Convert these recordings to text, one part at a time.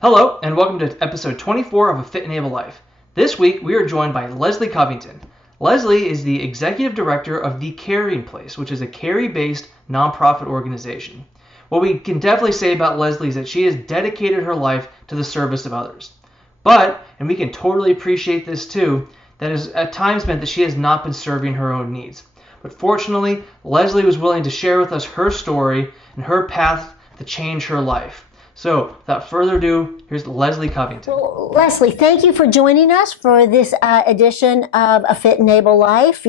Hello, and welcome to episode 24 of A Fit and Able Life. This week, we are joined by Leslie Covington. Leslie is the executive director of The Caring Place, which is a Cary-based nonprofit organization. What we can definitely say about Leslie is that she has dedicated her life to the service of others. But, and we can totally appreciate this too, that has at times meant that she has not been serving her own needs. But fortunately, Leslie was willing to share with us her story and her path to change her life. So, without further ado, here's Leslie Covington. Well, Leslie, thank you for joining us for this edition of A Fit and Able Life.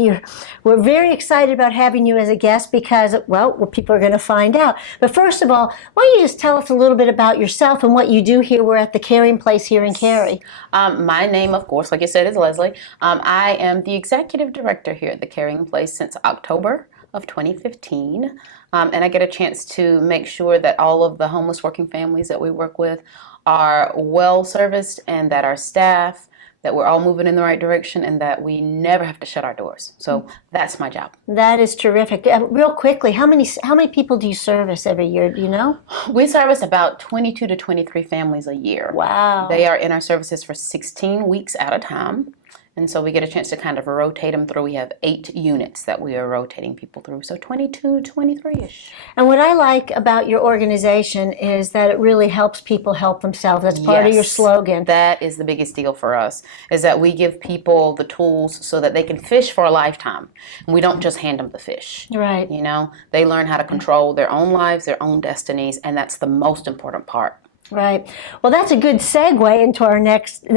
We're very excited about having you as a guest because, well, people are going to find out. But first of all, why don't you just tell us a little bit about yourself and what you do here? We're at the Caring Place here in Cary. My name, of course, like you said, is Leslie. I am the executive director here at the Caring Place since October of 2015. And I get a chance to make sure that all of the homeless working families that we work with are well serviced and that our staff, that we're all moving in the right direction and that we never have to shut our doors. So that's my job. That is terrific. Real quickly, how many people do you service every year? Do you know? We service about 22 to 23 families a year. Wow. They are in our services for 16 weeks at a time. And so we get a chance to kind of rotate them through. We have 8 units that we are rotating people through, so 22, 23-ish. And what I like about your organization is that it really helps people help themselves. That's part of your slogan. That is the biggest deal for us, is that we give people the tools so that they can fish for a lifetime. And we don't just hand them the fish. Right. You know, they learn how to control their own lives, their own destinies, and that's the most important part. Right. Well, that's a good segue into our next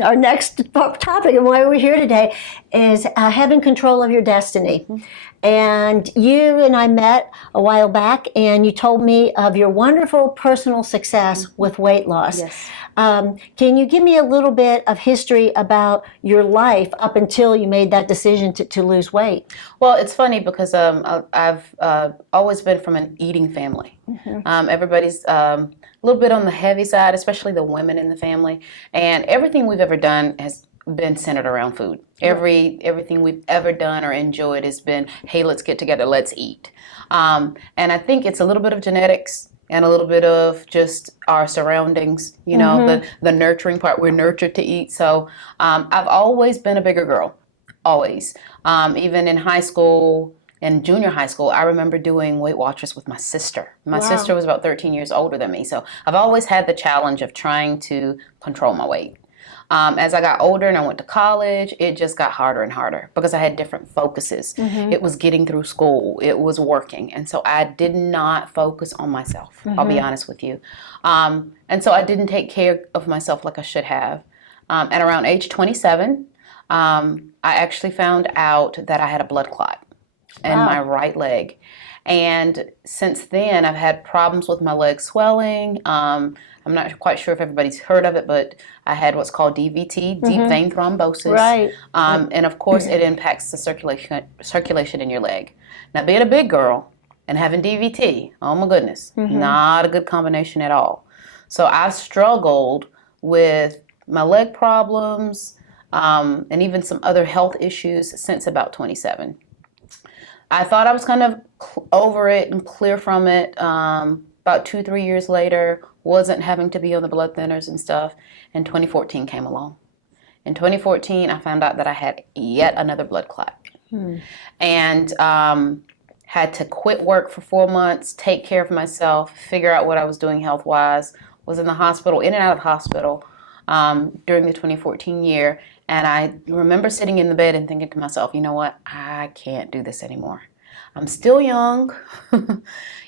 topic, and why we're here today is having control of your destiny. Mm-hmm. And you and I met a while back, and you told me of your wonderful personal success with weight loss. Yes. Can you give me a little bit of history about your life up until you made that decision to lose weight? Well, it's funny because I've always been from an eating family. Mm-hmm. Everybody's a little bit on the heavy side, especially the women in the family. And everything we've ever done has been centered around food. Everything we've ever done or enjoyed has been, hey, let's get together, let's eat. And I think it's a little bit of genetics and a little bit of just our surroundings, you know, mm-hmm. the nurturing part. We're nurtured to eat. So I've always been a bigger girl, always. Even in high school, in junior high school, I remember doing Weight Watchers with my sister. My sister was about 13 years older than me. So I've always had the challenge of trying to control my weight. As I got older and I went to college, it just got harder and harder because I had different focuses. Mm-hmm. It was getting through school. It was working. And so I did not focus on myself. Mm-hmm. I'll be honest with you. And so I didn't take care of myself like I should have. At around age 27, I actually found out that I had a blood clot in my right leg. And since then, I've had problems with my leg swelling. I'm not quite sure if everybody's heard of it, but I had what's called DVT, deep mm-hmm. vein thrombosis. Right. And of course, it impacts the circulation in your leg. Now, being a big girl and having DVT, oh my goodness, mm-hmm. not a good combination at all. So I've struggled with my leg problems and even some other health issues since about 27. I thought I was kind of over it and clear from it. About 2-3 years later, wasn't having to be on the blood thinners and stuff, and 2014 came along. In 2014, I found out that I had yet another blood clot. And had to quit work for 4 months, take care of myself, figure out what I was doing health-wise, was in the hospital, in and out of the hospital during the 2014 year. And I remember sitting in the bed and thinking to myself, you know what, I can't do this anymore. I'm still young.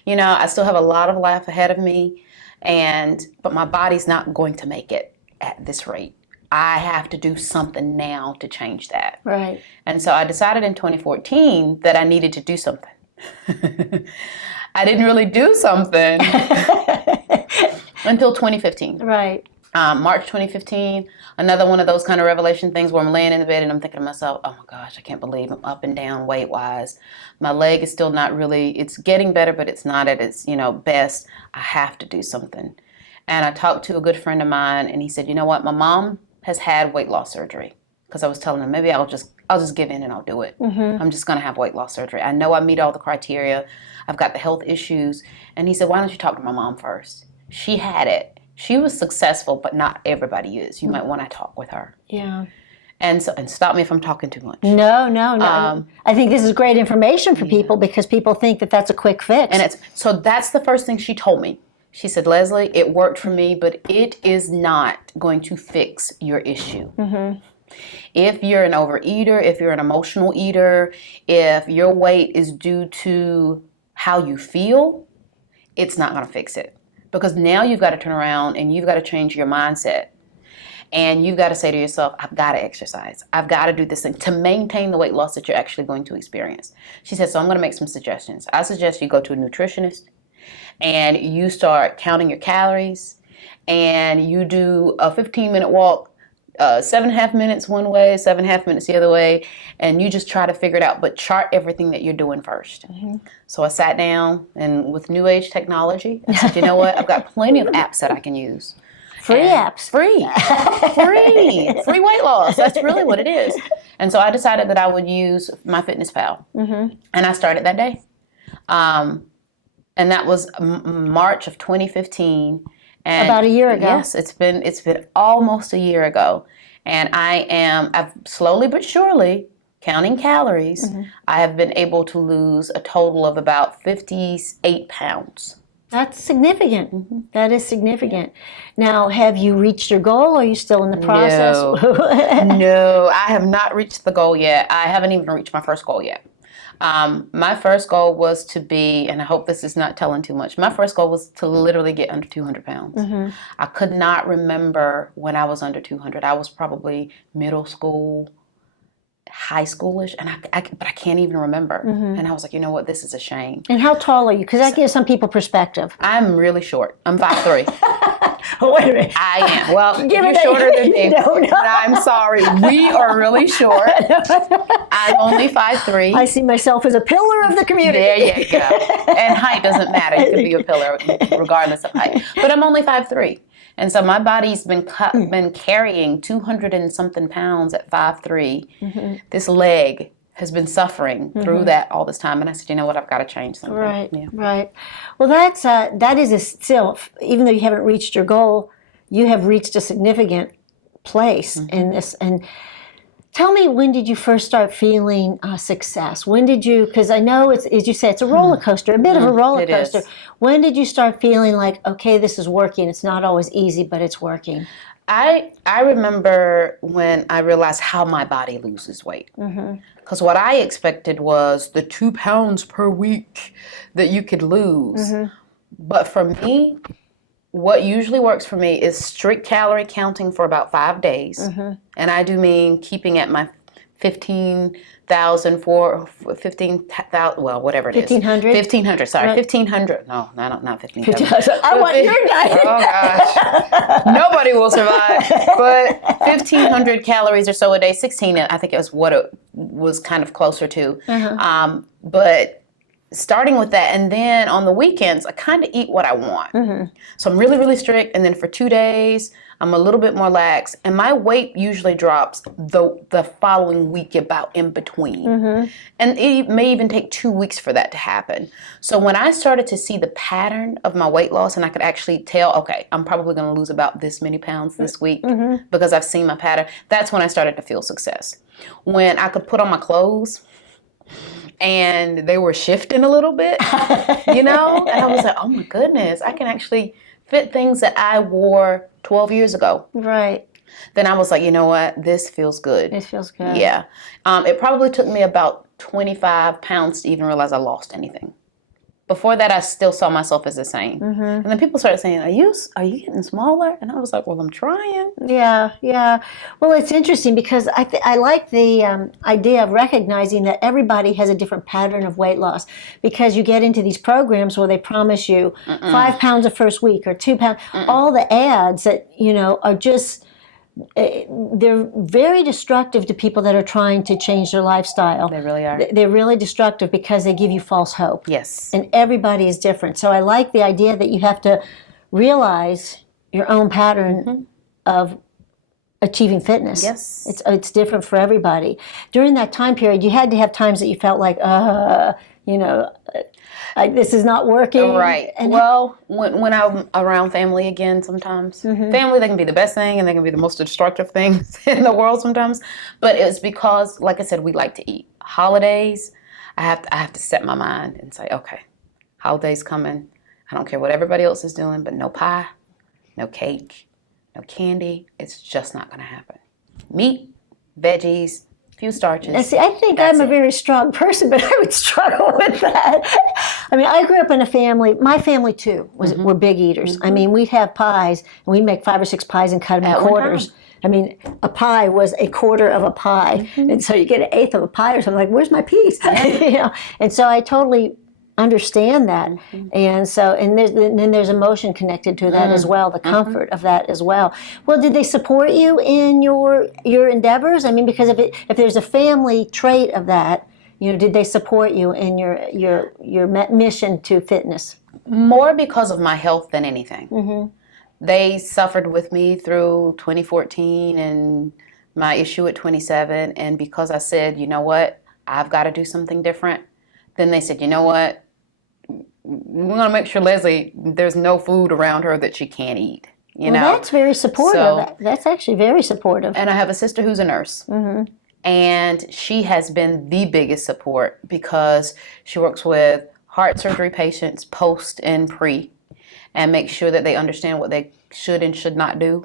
You know, I still have a lot of life ahead of me, but my body's not going to make it at this rate. I have to do something now to change that. Right. And so I decided in 2014 that I needed to do something. I didn't really do something until 2015. Right. March 2015, another one of those kind of revelation things where I'm laying in the bed and I'm thinking to myself, oh my gosh, I can't believe I'm up and down weight-wise. My leg is still not really, it's getting better, but it's not at its, best. I have to do something. And I talked to a good friend of mine and he said, you know what, my mom has had weight loss surgery. Because I was telling him, maybe I'll just give in and I'll do it. Mm-hmm. I'm just going to have weight loss surgery. I know I meet all the criteria. I've got the health issues. And he said, why don't you talk to my mom first? She had it. She was successful, but not everybody is. You might want to talk with her. Yeah. And stop me if I'm talking too much. No. I think this is great information for people because people think that that's a quick fix. And so that's the first thing she told me. She said, Leslie, it worked for me, but it is not going to fix your issue. If you're an overeater, if you're an emotional eater, if your weight is due to how you feel, it's not going to fix it. Because now you've got to turn around and you've got to change your mindset. And you've got to say to yourself, I've got to exercise. I've got to do this thing to maintain the weight loss that you're actually going to experience. She said, so I'm going to make some suggestions. I suggest you go to a nutritionist and you start counting your calories and you do a 15-minute walk, 7.5 minutes one way, 7.5 minutes the other way, and you just try to figure it out, but chart everything that you're doing first. So I sat down and with new age technology, I said, you know what? I've got plenty of apps that I can use. Free apps. Free weight loss. That's really what it is. And so I decided that I would use MyFitnessPal. And I started that day. And that was March of 2015. And about a year ago. Yes, it's been almost a year ago. And I've slowly but surely, counting calories, I have been able to lose a total of about 58 pounds. That's significant. That is significant. Now, have you reached your goal or are you still in the process? No, I have not reached the goal yet. I haven't even reached my first goal yet. My first goal was to be, and I hope this is not telling too much, my first goal was to literally get under 200 pounds. I could not remember when I was under 200. I was probably middle school, high schoolish, and but I can't even remember. And I was like, you know what, this is a shame. And how tall are you? Because that gives some people perspective. I'm really short. I'm 5'3". Wait a minute. I am. Well, you're shorter than me. No. But I'm sorry. We are really short. I'm only 5'3". I see myself as a pillar of the community. There you go. And height doesn't matter. You can be a pillar regardless of height. But I'm only 5'3". And so my body's been carrying 200 and something pounds at 5'3". This leg has been suffering through that all this time. And I said, you know what, I've got to change something. Right, right. Well, that is still, even though you haven't reached your goal, you have reached a significant place in this. And tell me, when did you first start feeling success? When did you, because I know, as you say, it's a roller coaster, a bit of a roller coaster. When did you start feeling like, okay, this is working? It's not always easy, but it's working. I remember when I realized how my body loses weight. Because what I expected was the 2 pounds per week that you could lose. But for me, what usually works for me is strict calorie counting for about 5 days. And I do mean keeping at my 15,000, well, whatever it is. 1,500? 1,500, sorry. Right. 1,500. No, not 1,500. I want your diet. Oh, gosh. Nobody will survive. But 1,500 calories or so a day, 16, I think it was what it was kind of closer to. But starting with that, and then on the weekends, I kind of eat what I want. So I'm really, really strict, and then for 2 days, I'm a little bit more lax, and my weight usually drops the following week about in between. And it may even take 2 weeks for that to happen. So when I started to see the pattern of my weight loss, and I could actually tell, okay, I'm probably going to lose about this many pounds this week because I've seen my pattern, that's when I started to feel success. When I could put on my clothes, and they were shifting a little bit, And I was like, oh my goodness, I can actually fit things that I wore 12 years ago. Right. Then I was like, you know what, this feels good. It feels good. Yeah. It probably took me about 25 pounds to even realize I lost anything. Before that, I still saw myself as the same. And then people started saying, are you getting smaller? And I was like, well, I'm trying. Yeah. Well, it's interesting because I like the idea of recognizing that everybody has a different pattern of weight loss, because you get into these programs where they promise you 5 pounds the first week or 2 pounds. All the ads that, are just, they're very destructive to people that are trying to change their lifestyle. They really are. They're really destructive because they give you false hope. Yes. And everybody is different. So I like the idea that you have to realize your own pattern of achieving fitness. Yes. It's different for everybody. During that time period, you had to have times that you felt like, this is not working. Right. And Well, when I'm around family again, sometimes family, they can be the best thing and they can be the most destructive things in the world sometimes. But it's because, like I said, we like to eat. Holidays, I have to set my mind and say, okay, holidays coming. I don't care what everybody else is doing, but no pie, no cake, no candy. It's just not going to happen. Meat, veggies, few starches. And see, I think I'm a very strong person, but I would struggle with that. I mean, I grew up in a family. My family too were big eaters. I mean, we'd have pies, and we'd make 5 or 6 pies and cut them in quarters. I mean, a pie was a quarter of a pie, and so you get an eighth of a pie or something. Like, where's my piece? And so I totally understand that, and then there's emotion connected to that as well, the comfort of that as well. Well, did they support you in your endeavors? I mean, because if there's a family trait of that, did they support you in your mission to fitness? More because of my health than anything. They suffered with me through 2014 and my issue at 27, and because I said, you know what, I've got to do something different, then they said, you know what, we're going to make sure Leslie, there's no food around her that she can't eat. That's very supportive. That's actually very supportive. And I have a sister who's a nurse. And she has been the biggest support because she works with heart surgery patients post and pre and makes sure that they understand what they should and should not do.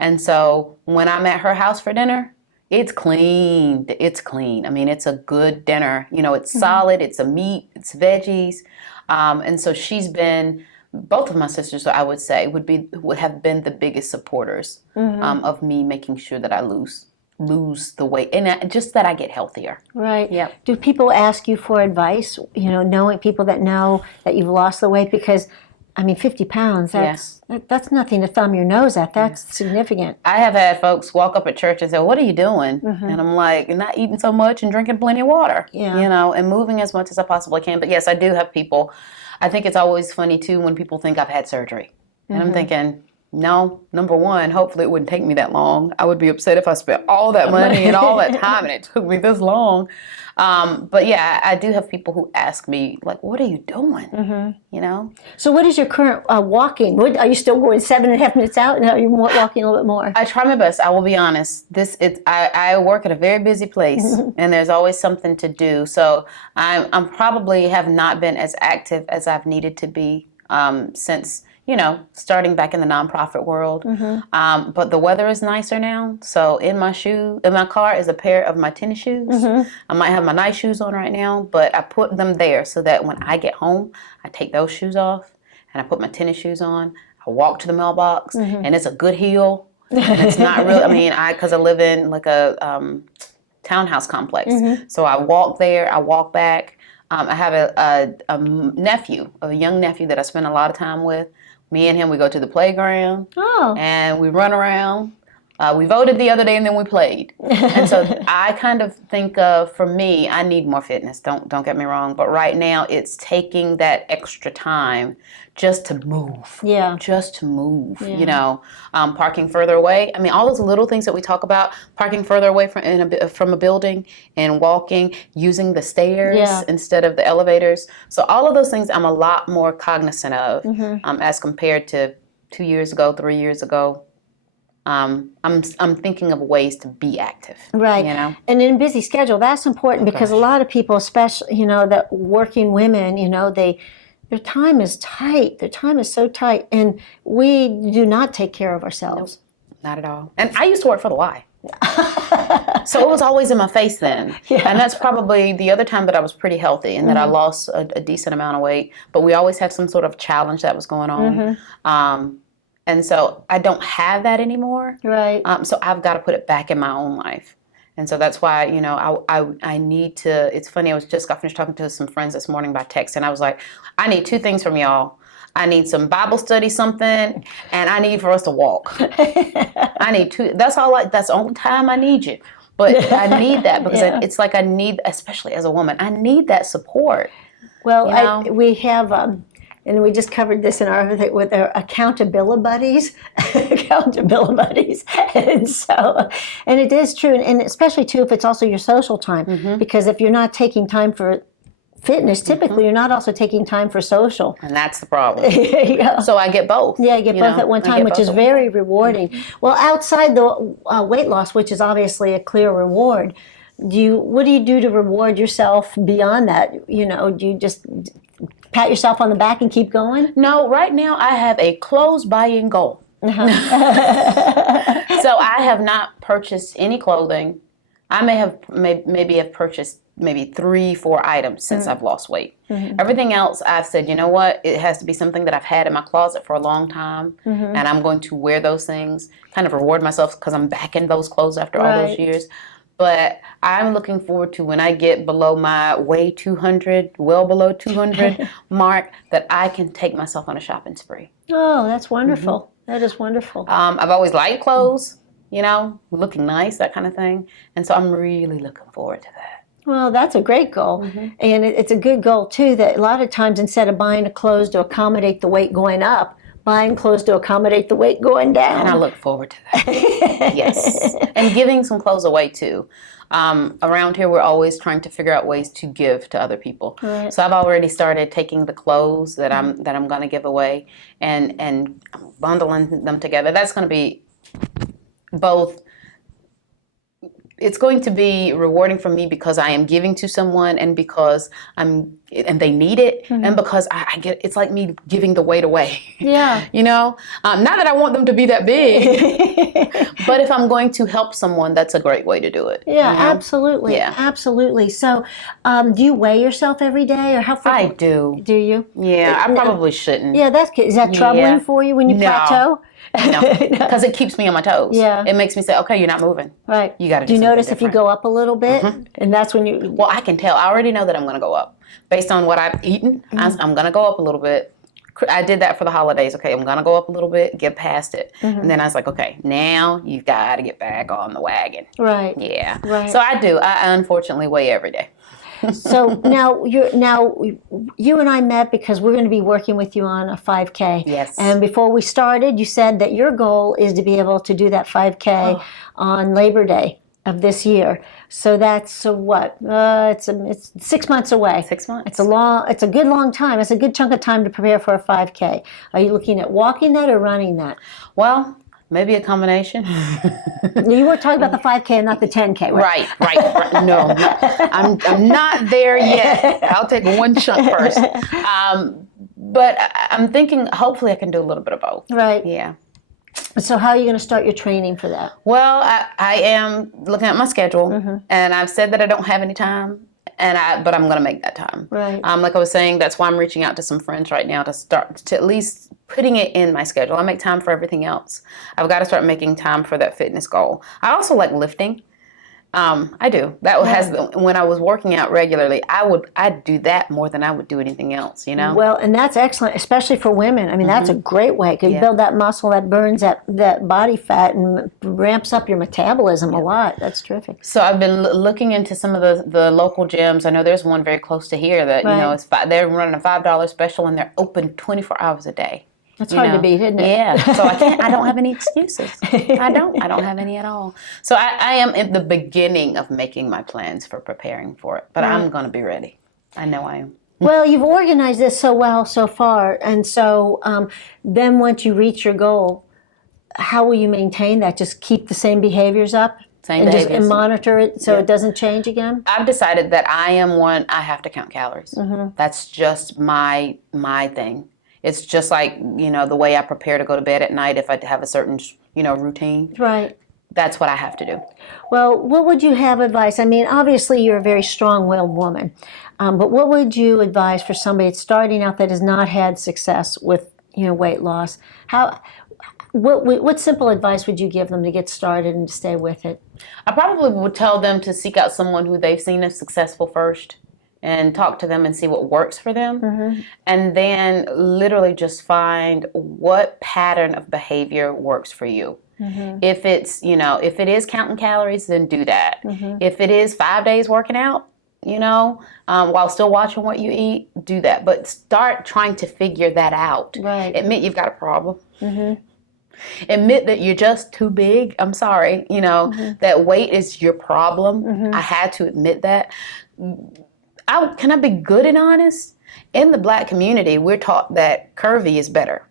And so when I'm at her house for dinner, it's clean. It's clean. I mean, it's a good dinner. It's solid. It's a meat. It's veggies. And so she's been, both of my sisters, I would say, would have been the biggest supporters of me making sure that I lose the weight and just that I get healthier. Right. Yeah. Do people ask you for advice? Knowing people that know that you've lost the weight, because 50 pounds, that's nothing to thumb your nose at. That's significant. I have had folks walk up at church and say, what are you doing? And I'm like, not eating so much and drinking plenty of water, and moving as much as I possibly can. But yes, I do have people. I think it's always funny too when people think I've had surgery. And I'm thinking, no, number one, hopefully it wouldn't take me that long. I would be upset if I spent all that money and all that time and it took me this long. But yeah, I do have people who ask me, like, what are you doing? So what is your current walking? Are you still going 7.5 minutes out? And are you walking a little bit more? I try my best. I will be honest. I work at a very busy place and there's always something to do. So I'm probably have not been as active as I've needed to be since starting back in the nonprofit world. But the weather is nicer now. So in my car is a pair of my tennis shoes. I might have my nice shoes on right now, but I put them there so that when I get home, I take those shoes off and I put my tennis shoes on. I walk to the mailbox and it's a good heel. And it's not really, because I live in like a townhouse complex. So I walk there, I walk back. I have a young nephew that I spend a lot of time with. Me and him, we go to the playground and we run around. We voted the other day and then we played. And so I kind of think for me, I need more fitness. Don't get me wrong. But right now it's taking that extra time just to move. Yeah. Just to move, parking further away. All those little things that we talk about, parking further away from a building and walking, using the stairs instead of the elevators. So all of those things I'm a lot more cognizant of as compared to 2 years ago, 3 years ago. I'm thinking of ways to be active. Right. And in a busy schedule, that's important because a lot of people, especially, that working women, their time is tight. Their time is so tight. And we do not take care of ourselves. Nope, not at all. And I used to work for the Y. So it was always in my face then. And that's probably the other time that I was pretty healthy and that I lost a decent amount of weight. But we always had some sort of challenge that was going on. And so I don't have that anymore. Right. So I've got to put it back in my own life. And so that's why, I need to, it's funny, I got finished talking to some friends this morning by text, and I was like, I need 2 things from y'all. I need some Bible study something, and I need for us to walk. I need 2, that's the only time I need you. But I need that because it's like I need, especially as a woman, I need that support. Well, we have... and we just covered this with our accountability buddies, and it is true, and especially too if it's also your social time, because if you're not taking time for fitness, typically you're not also taking time for social. And that's the problem. Yeah. So I get both. Yeah, you get both at one time, which is very rewarding. Well, outside the weight loss, which is obviously a clear reward, what do you do to reward yourself beyond that? Do you just pat yourself on the back and keep going? No, right now I have a clothes buying goal. Uh-huh. So I have not purchased any clothing. I maybe have purchased maybe 3-4 items since I've lost weight. Everything else I've said, you know what, it has to be something that I've had in my closet for a long time, and I'm going to wear those things, kind of reward myself because I'm back in those clothes after all those years. But I'm looking forward to when I get below my way 200, well below 200 mark, that I can take myself on a shopping spree. Oh, that's wonderful. That is wonderful. I've always liked clothes, looking nice, that kind of thing. And so I'm really looking forward to that. Well, that's a great goal. And it's a good goal, too, that a lot of times instead of buying the clothes to accommodate the weight going up, buying clothes to accommodate the weight going down. And I look forward to that. Yes. And giving some clothes away, too. Around here, we're always trying to figure out ways to give to other people. Right. So I've already started taking the clothes that I'm going to give away and bundling them together. That's going to be both. It's going to be rewarding for me because I am giving to someone and because and they need it, and because I get, it's like me giving the weight away. Yeah. Not that I want them to be that big, but if I'm going to help someone, that's a great way to do it. Yeah, absolutely. Yeah. Absolutely. So, do you weigh yourself every day, or how frequently? I do. Do you? Yeah, I probably shouldn't. Yeah, is that troubling for you when you plateau? No, because it keeps me on my toes. Yeah. It makes me say, okay, you're not moving. Right. You got to do you notice if you go up a little bit? And that's when you... Well, I can tell. I already know that I'm going to go up. Based on what I've eaten, I'm going to go up a little bit. I did that for the holidays. Okay, I'm going to go up a little bit, get past it. And then I was like, okay, now you've got to get back on the wagon. Right. Yeah. Right. So I do. I unfortunately weigh every day. So now you and I met because we're going to be working with you on a 5K. Yes. And before we started, you said that your goal is to be able to do that 5K on Labor Day of this year. So that's what? It's 6 months away. 6 months. It's a good long time. It's a good chunk of time to prepare for a 5K. Are you looking at walking that or running that? Well, maybe a combination. You were talking about the 5K and not the 10K, right? Right. No, I'm not there yet. I'll take one chunk first. But I'm thinking hopefully I can do a little bit of both. Right. Yeah. So how are you going to start your training for that? Well, I am looking at my schedule, and I've said that I don't have any time. But I'm going to make that time. Right. Like I was saying, that's why I'm reaching out to some friends right now to start to at least putting it in my schedule. I make time for everything else. I've got to start making time for that fitness goal. I also like lifting. I do. When I was working out regularly, I'd do that more than I would do anything else, Well, and that's excellent, especially for women. I mean, that's a great way. Because you build that muscle that burns that body fat and ramps up your metabolism a lot. That's terrific. So I've been looking into some of the local gyms. I know there's one very close to here that, they're running a $5 special and they're open 24 hours a day. That's hard to beat, isn't it? Yeah. So I don't have any excuses. I don't have any at all. So I am at the beginning of making my plans for preparing for it. But I'm going to be ready. I know I am. Well, you've organized this so well so far. And so then once you reach your goal, how will you maintain that? Just keep the same behaviors up? And monitor it so it doesn't change again? I've decided that I have to count calories. That's just my thing. It's just like, the way I prepare to go to bed at night if I have a certain, routine. Right. That's what I have to do. Well, what would you have advice? I mean, obviously you're a very strong-willed woman, but what would you advise for somebody that's starting out that has not had success with, weight loss? What simple advice would you give them to get started and to stay with it? I probably would tell them to seek out someone who they've seen as successful first, and talk to them and see what works for them. And then literally just find what pattern of behavior works for you. If it's, if it is counting calories, then do that. If it is 5 days working out, while still watching what you eat, do that. But start trying to figure that out. Right. Admit you've got a problem. Admit that you're just too big. I'm sorry. That weight is your problem. I had to admit that. can I be good and honest? In the Black community, we're taught that curvy is better.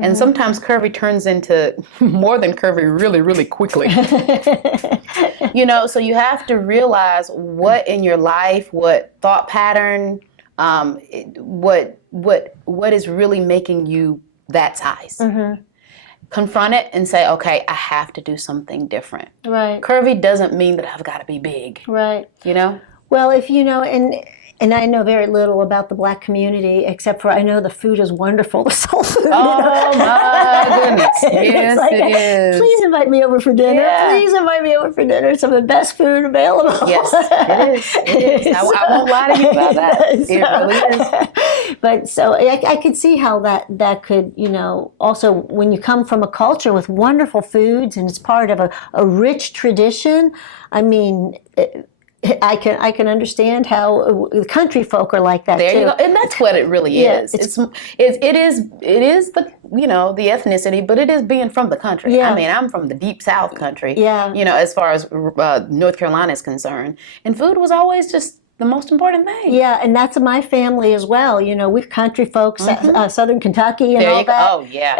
And sometimes curvy turns into more than curvy really, really quickly. So you have to realize what in your life, what thought pattern, what is really making you that size. Confront it and say, okay, I have to do something different. Right. Curvy doesn't mean that I've got to be big. Right. Well, if and I know very little about the Black community, except for I know the food is wonderful, the soul food. Oh my goodness. Yes, it is. Please invite me over for dinner. Yeah. Please invite me over for dinner. Some of the best food available. Yes, it is. I won't lie to you about that. It really is. But so I could see how that could, also when you come from a culture with wonderful foods and it's part of a rich tradition, I mean, I can understand how country folk are like that there too. You go. And that's what it really is. It is the the ethnicity, but it is being from the country. Yeah. I mean, I'm from the deep South country. Yeah. As far as North Carolina is concerned, and food was always just the most important thing. Yeah, and that's my family as well. We're country folks, Southern Kentucky and there all you go. that. Oh, yeah.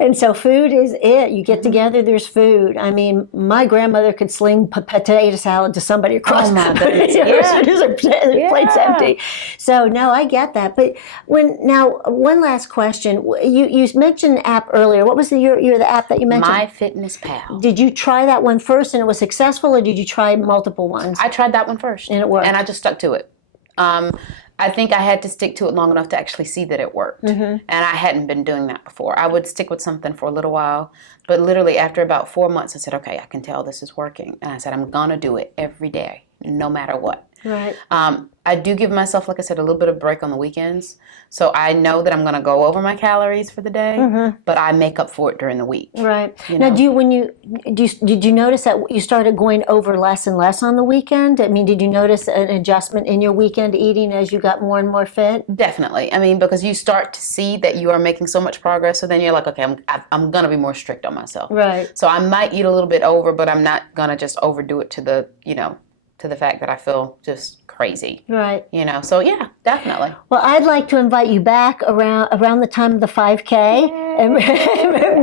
And so food is it. You get together, there's food. I mean, my grandmother could sling potato salad to somebody across my the goodness. her plate's empty. So no, I get that. But one last question. You mentioned an app earlier. What was the app that you mentioned? MyFitnessPal. Did you try that one first and it was successful, or did you try multiple ones? I tried that one first. And it worked. And I just stuck to it. I think I had to stick to it long enough to actually see that it worked. And I hadn't been doing that before. I would stick with something for a little while, but literally after about 4 months, I said, okay, I can tell this is working. And I said, I'm going to do it every day, no matter what. Right. I do give myself, like I said, a little bit of break on the weekends. So I know that I'm going to go over my calories for the day, but I make up for it during the week. Right. Now, did you notice that you started going over less and less on the weekend? I mean, did you notice an adjustment in your weekend eating as you got more and more fit? Definitely. I mean, because you start to see that you are making so much progress, so then you're like, okay, I'm going to be more strict on myself. Right. So I might eat a little bit over, but I'm not going to just overdo it to the, to the fact that I feel just crazy. Right. So yeah, definitely. Well, I'd like to invite you back around the time of the 5K. And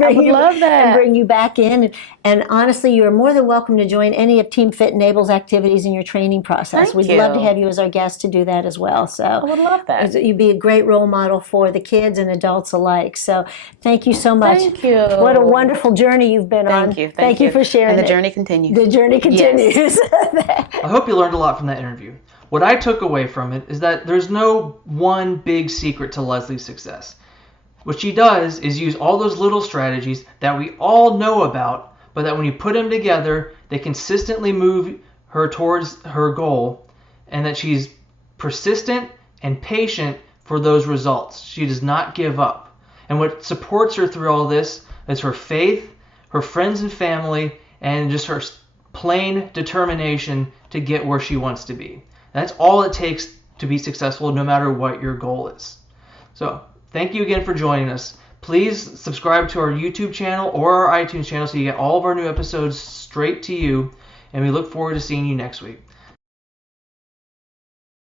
I would love that. And bring you back in. And honestly, you are more than welcome to join any of Team Fit Enable's activities in your training process. We'd love to have you as our guest to do that as well. So I would love that. You'd be a great role model for the kids and adults alike. So thank you so much. Thank you. What a wonderful journey you've been on. Thank you for sharing. And the journey continues. The journey continues. Yes. I hope you learned a lot from that interview. What I took away from it is that there's no one big secret to Leslie's success. What she does is use all those little strategies that we all know about, but that when you put them together, they consistently move her towards her goal, and that she's persistent and patient for those results. She does not give up. And what supports her through all this is her faith, her friends and family, and just her plain determination to get where she wants to be. That's all it takes to be successful, no matter what your goal is. So thank you again for joining us. Please subscribe to our YouTube channel or our iTunes channel so you get all of our new episodes straight to you. And we look forward to seeing you next week.